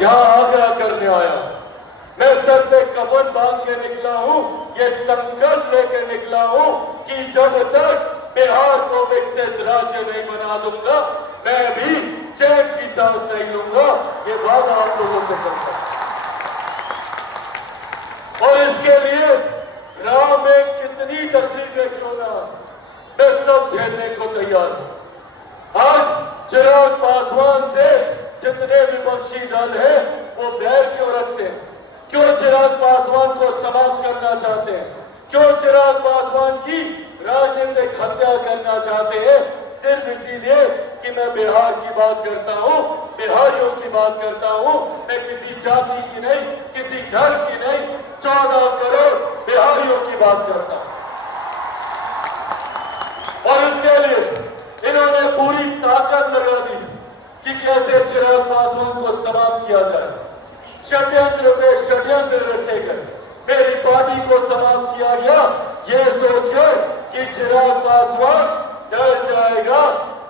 यहाँ आग्रह करने आया। मैं सर पे कफन बांध के निकला हूँ, ये संकल्प लेके निकला हूँ कि जब तक बिहार को विकसित राज्य नहीं बना दूंगा, मैं भी चैन की सांस नहीं लूंगा। ये वादा आप लोगों से करता हूं। और इसके लिए राह में कितनी तकलीफें क्यों ना, मैं सब झेलने को तैयार हूं। आज चिराग पासवान से जितने विपक्षी दल हैं वो बैर क्यों रखते हैं? क्यों चिराग पासवान को समाप्त करना चाहते हैं? क्यों चिराग पासवान की राजनीतिक हत्या करना चाहते हैं? सिर्फ इसीलिए कि मैं बिहार की बात करता हूं, बिहारियों की बात करता हूं। मैं किसी जाति की नहीं, किसी धर्म की नहीं, 14 करोड़ बिहारियों की बात करता हूं। और इसके लिए इन्होंने पूरी ताकत लगा दी कि कैसे चिराग पासवान को समाप्त किया जाए। षड्यंत्र पे षड्यंत्र रचे गए। मेरी पार्टी को समाप्त किया गया ये सोचकर कि चिराग पासवान डर जाएगा,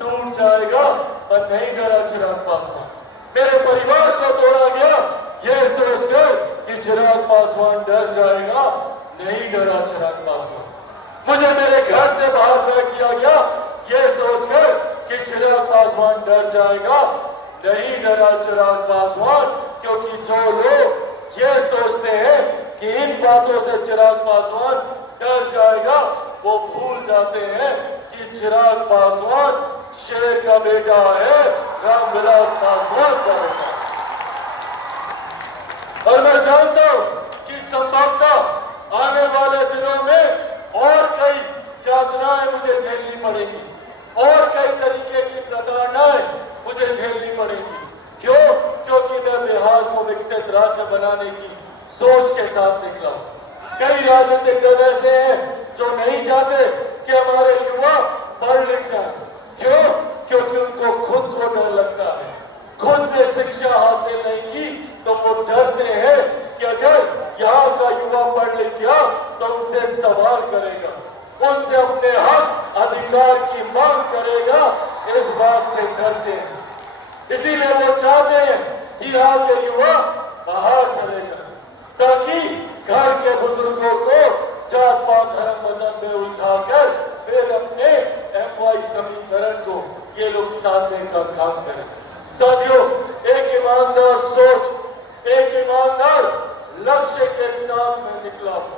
टूट जाएगा, और नहीं डरा चिराग पासवान। मेरे परिवार को तोड़ा गया ये सोचकर कि चिराग पासवान डर जाएगा, नहीं डरा चिराग पासवान। मुझे मेरे घर से बाहर तय किया गया ये सोचकर कि चिराग पासवान डर जाएगा, नहीं डरा चिराग पासवान। क्योंकि जो लोग ये सोचते हैं कि इन बातों से चिराग पासवान डर जाएगा, वो भूल जाते हैं कि चिराग पासवान शेर का बेटा है, रामविलास पासवान का बेटा। और मैं जानता हूं कि संभवतः आने वाले दिनों में और कई यातनाएं मुझे झेलनी पड़ेगी, और कई तरीके की प्रताड़नाएं मुझे झेलनी पड़ेगी। क्यों? क्योंकि मैं बिहार को विकसित राज्य बनाने की सोच के साथ निकला हूं। कई राजनीतिक दल ऐसे हैं जो नहीं चाहते कि हमारे युवा पढ़ लिख जाए। क्यों? क्योंकि उनको खुद को डर लगता है। खुद ने शिक्षा हासिल नहीं की तो वो डरते हैं कि अगर यहाँ का युवा पढ़ लिख गया तो उनसे सवाल करेगा, उनसे अपने हक अधिकार की मांग करेगा। इस बात से डरते हैं, इसीलिए वो चाहते हैं कि यहाँ के युवा बाहर चले जाए, ताकि घर के बुजुर्गों को जात पात धर्म मजहब में उलझाकर फिर अपने MY समीकरण को ये लोग साधने का काम करें। साथियों, एक ईमानदार सोच, एक ईमानदार लक्ष्य के साथ मैं निकला हूं।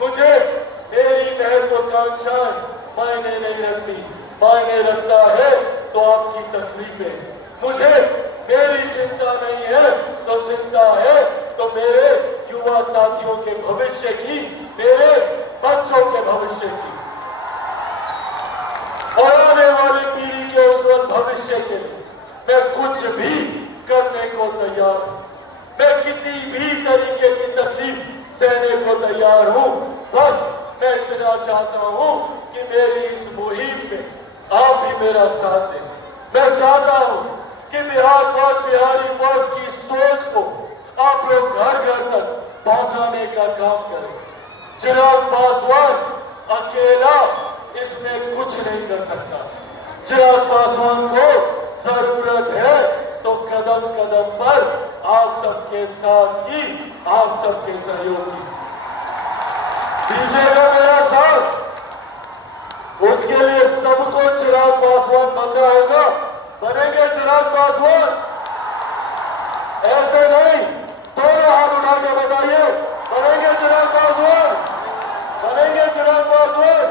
मुझे मेरी महत्वाकांक्षाएं मायने नहीं रखती, मायने रखता है तो आपकी तकलीफें। मुझे मेरी चिंता नहीं है तो चिंता है तो मेरे युवा साथियों के भविष्य की, मेरे बच्चों के भविष्य की, और आने वाली पीढ़ी के उज्जवल भविष्य के लिए मैं कुछ भी करने को तैयार हूं। मैं किसी भी तरीके की तकलीफ सहने को तैयार हूं। बस मैं इतना चाहता हूं कि मेरी इस मुहिम में आप भी मेरा साथ दें। मैं चाहता हूं कि बिहार फर्स्ट, बिहारी फर्स्ट की सोच को आप लोग घर घर तक पहुंचाने का काम करें। चिराग पासवान अकेला इसमें कुछ नहीं कर सकता। चिराग पासवान को जरूरत है तो कदम कदम पर आप सबके साथ ही, आप सबके सहयोग की दीजिएगा मेरा साथ। उसके लिए सबको चिराग पासवान बनना होगा। बनेंगे चिराग पासवान? ऐसे नहीं, दोनों हाथ उठा के बताइए, बनेंगे चिराग पासवान? बनेंगे चिराग पासवान?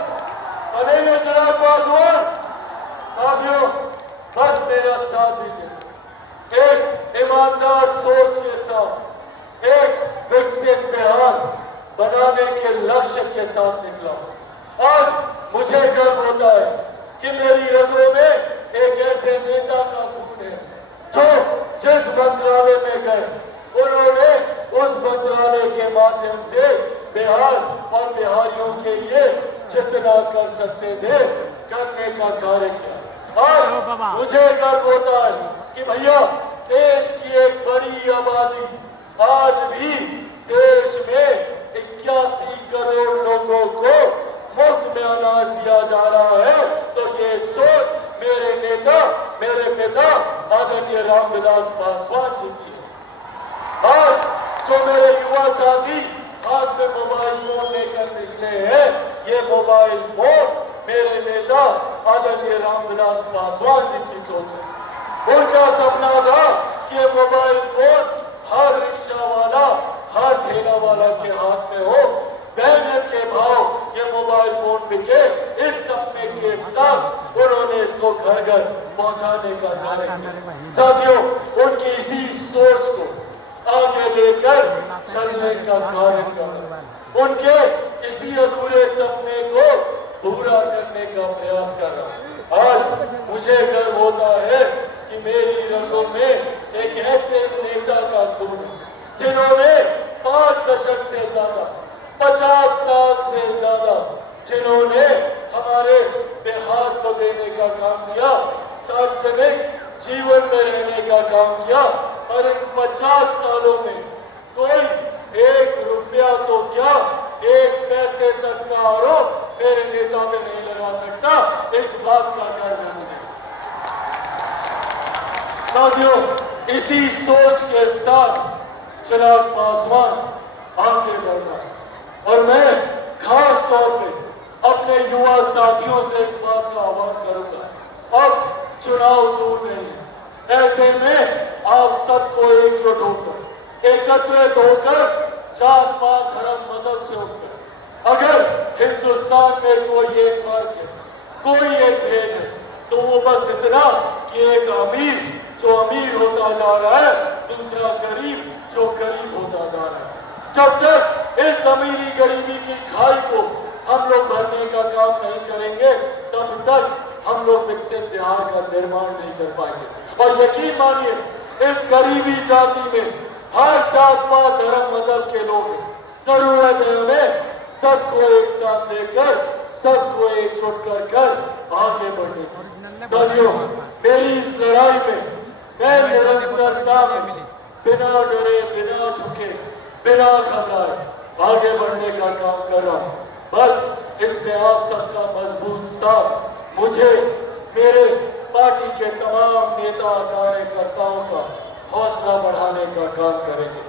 बनेंगे चिराग पासवान? साथियों, बस मेरा साथ दीजिए। एक ईमानदार सोच के साथ, एक विकसित बिहार बनाने के लक्ष्य के साथ निकला। आज मुझे गर्व होता है कि मेरी रगों में एक ऐसे नेता का खून है जो जिस मंत्रालय में गए उन्होंने उस मंत्रालय के माध्यम से बिहार और बिहारियों के लिए जितना कर सकते थे करने का कार्य किया। और मुझे गर्व होता है कि भैया, देश की एक बड़ी आबादी, आज भी देश में 81 करोड़ लोगों को मुफ्त में अनाज दिया जा रहा है। तो ये सोच मेरे नेता, मेरे पिता आदरणीय रामविलास पासवान जी की है। साथ ही हाथ में मोबाइल फोन लेकर निकले हैं। ये मोबाइल फोन मेरे नेता आदरणीय रामविलास पासवान जी की सोच है। उनका सपना था कि ये मोबाइल फोन हर रिक्शा वाला, हर ठेला वाला के हाथ में हो, बैनर के भाव ये मोबाइल फोन बिके। इस सपने के साथ उन्होंने इसको घर घर पहुंचाने का कार्य किया। साथियों, उनकी इसी सोच को आगे लेकर चलने का कार्य कर, उनके इसी अधूरे सपने को पूरा करने का प्रयास कर रहा। आज मुझे गर्व होता है कि मेरी रगों में एक ऐसे नेता का खून है जिन्होंने 5 दशक से ज्यादा, 50 साल से ज्यादा जिन्होंने हमारे बिहार को देने का काम किया, सार्वजनिक जीवन में रहने का काम किया। और इन 50 सालों में कोई 1 रुपया तो क्या, 1 पैसे तक का आरोप मेरे नेता पे नहीं लगा सकता। इस बात का गर्व है मुझे। साथियों, इसी सोच के साथ चिराग पासवान आगे बढ़ रहा और मैं खास तौर पे अपने युवा साथियों से इस बात का आह्वान करूंगा। अब चुनाव दूर नहीं है, ऐसे में आप सबको एकजुट होकर, एकत्रित होकर, जात पात धर्म मजहब से उठकर, अगर हिंदुस्तान में कोई एक फर्क है, कोई एक भेद है, तो वो बस इतना कि एक अमीर जो अमीर होता जा रहा है, दूसरा गरीब जो गरीब होता जा रहा है। जब तक इस अमीरी गरीबी की खाई को हम लोग भरने का काम नहीं करेंगे, तब तक हम लोग विकसित बिहार का निर्माण नहीं कर पाएंगे। और यकीन मानिए, इस गरीबी जाति में हर जात पात धर्म मजहब के लोग हैं। जरूरत है उन्हें सबको एक साथ लेकर, सबको एकजुट कर आगे बढ़ने की। साथियों, मेरी इस लड़ाई में मैं निरंतरता में बिना डरे, बिना झुके, बिना घबराए आगे बढ़ने का काम कर रहा हूं। बस इससे आप सबका मजबूत साथ मुझे, मेरे पार्टी के तमाम नेता कार्यकर्ताओं का हौसला बढ़ाने का काम करेंगे।